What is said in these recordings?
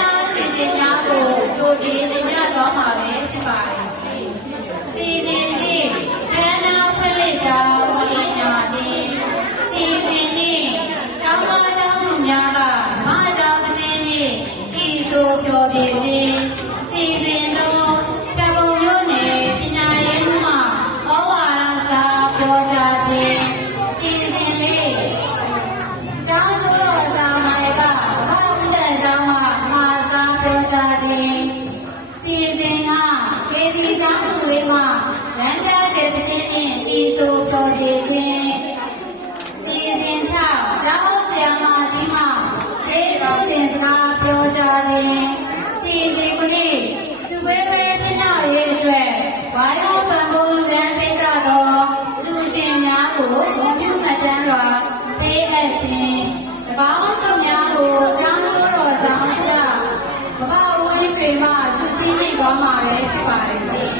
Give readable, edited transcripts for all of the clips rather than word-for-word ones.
နာစီစဉ်များကိုကြိုတင်တင်ပြသွားမှာပဲဖြစ်ပါတယ်ရှင်။စီစဉ်ခြင်းခန္ဓာဖွင့်လှစ်ကြောင်းကြီးညာခြင်းစီစဉ်နှင့်ကျောင်းသားကျောင်းသူများကမကျောင်းခြင်းဖြင့်ဤဆိုပြောပြခြင်းစီစဉ်သောပြပုံမျိုးနဲ့ပညာရေးမှုမှဩဝါဒစာပြောကြားခြင်းစီစဉ်လေးကျောင်းကျိုးတော်ဆောင်မှာကဘာဝတ္တကျောင်းမှာမာစာပြောကြားခြင်းစီစဉ်ကကေကြီးကျောင်းသူလေးမှလမ်းပြစေခြင်းဖြင့်ဤဆိုပြောပြခြင်းစီစဉ်6ကျောင်းဆရာမကြီးမှကျေးဇူးတင်စကားပြောကြားခြင်းစီစဉ်ကလေးစုဝေးပဲဖြစ်လာရဲ့အတွက်ဝိုင်းဝန်းပံ့ပိုးလူဒန်းပေးကြသောလူရှင်များကိုဂုဏ်ပြုမှတ်တမ်းစွာပေးအပ်ခြင်းတပေါင်းစုများကိုကျောင်းကျိုးတော်ဆောင်ကဘဘဝေးရွှေမှစုချင်းပြသွားမှာပဲဖြစ်ပါတယ်ရှင်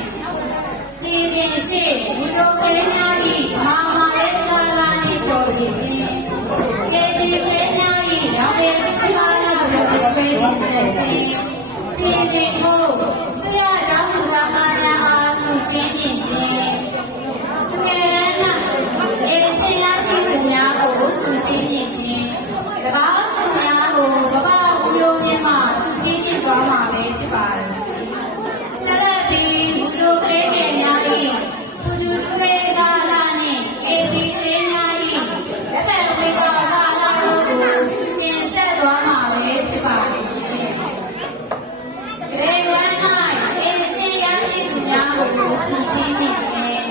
စီစဉ်ရှိဘူတော်ကလေးများ၏မာမာရဲ့ကာလာနှင့်ပြောပြခြင်းကေဒီကလေးများ၏ရောင်ရည်စကားနာပြောပြပေးခြင်းစီစဉ်ဖို့ဆွေရကျောင်းသူကျောင်းသားများအားစုချင်းပြခြင်းသူငယ်ရန်ကအေးစေရရှိသူများကိုစုချင်းပြခြင်းတကားစုများကိုဘဘဦးယုံမြင့်မှစုချင်းပြသွားမှာပဲဖြစ်ပါတယ်ရှင်ဆက်လက်ပြီးလူစုကလေးငယ်များ၏ထူးထူးထွေးကားလာနှင့်အေးကြီးကလေးများ၏လက်ပံဝေကာကားလာတို့ကိုပြင်ဆက်သွားမှာပဲဖြစ်ပါတယ်ရှင်ရေဝမ်း၌အေးစေရရှိသူများကိုစုချင်းပြခြင်း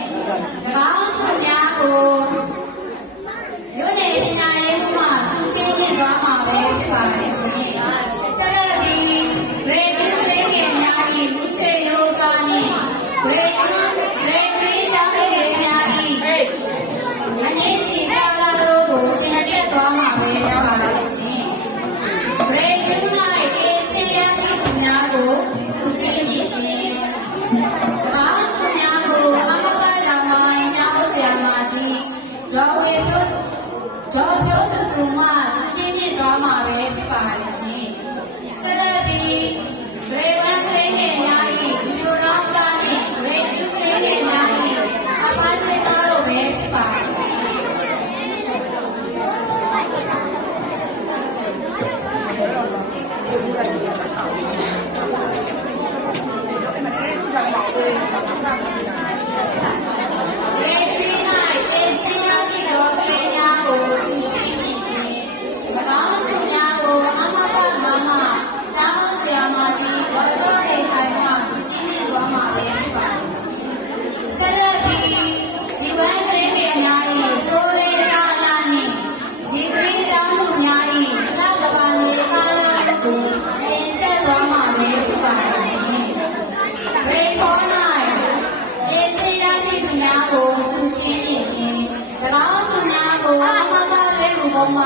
တကားစုများကိုမြို့နယ်ပညာရေးမှုမှစုချင်းပြသွားမှာပဲဖြစ်ပါတယ်ရှင်ဆက်လက်ပြီးရေတူလေးငယ်များ၏လူရွှေယောဂနှင့်ရေပရိသတ်လေးများ၏အငြိစီကာလာတို့ကိုပြင်ဆက်သွားမှာပဲဖြစ်ပါတယ်ရှင်ရေတူ၌အေးစေရရှိသူများကိုစုချင်းပြခြင်းဘာစုများကိုအမကကြောင့်ပိုင်းကျောင်းဆရာမကြီးဒေါ်ဝေပြောသူမှစုချင်းပြသွားမှာပဲဖြစ်ပါတယ်ရှင်ဆက်လက်ပြီးရေဝမ်းကလေးငယ်များ၏ဒီလိုတော့တာနှင့်ရေကျူးကလေးငယ်များ၏အပါစေသားတို့ပဲဖြစ်ပါတယ်ရှင်ရေပီ၌အေးစေရရှိသောကလေးများကိုစုချင်းပြခြင်းစကားစုများကိုအမကမမကျောင်းဆရာမကြီးဒေါ်ကျော်နေထိုင်မှစုချင်းပြသွားမှာပဲဖြစ်ပါတယ်ဆက်လက်ပြီးဇီဝံကလေးငယ်များ၏ဆိုးလေးကားလာနှင့်ဇီဂရီကျောင်းသူများ၏လောက်ကဘာနေကားလာတို့ကိုတင်ဆက်သွားမှာပဲဖြစ်ပါတယ်ရှင်ရေပေါ်၌အေးစေရရှိသူများကိုစုချင်းပြခြင်းတကားစုများကိုအမကလေးလူကုန်းမှ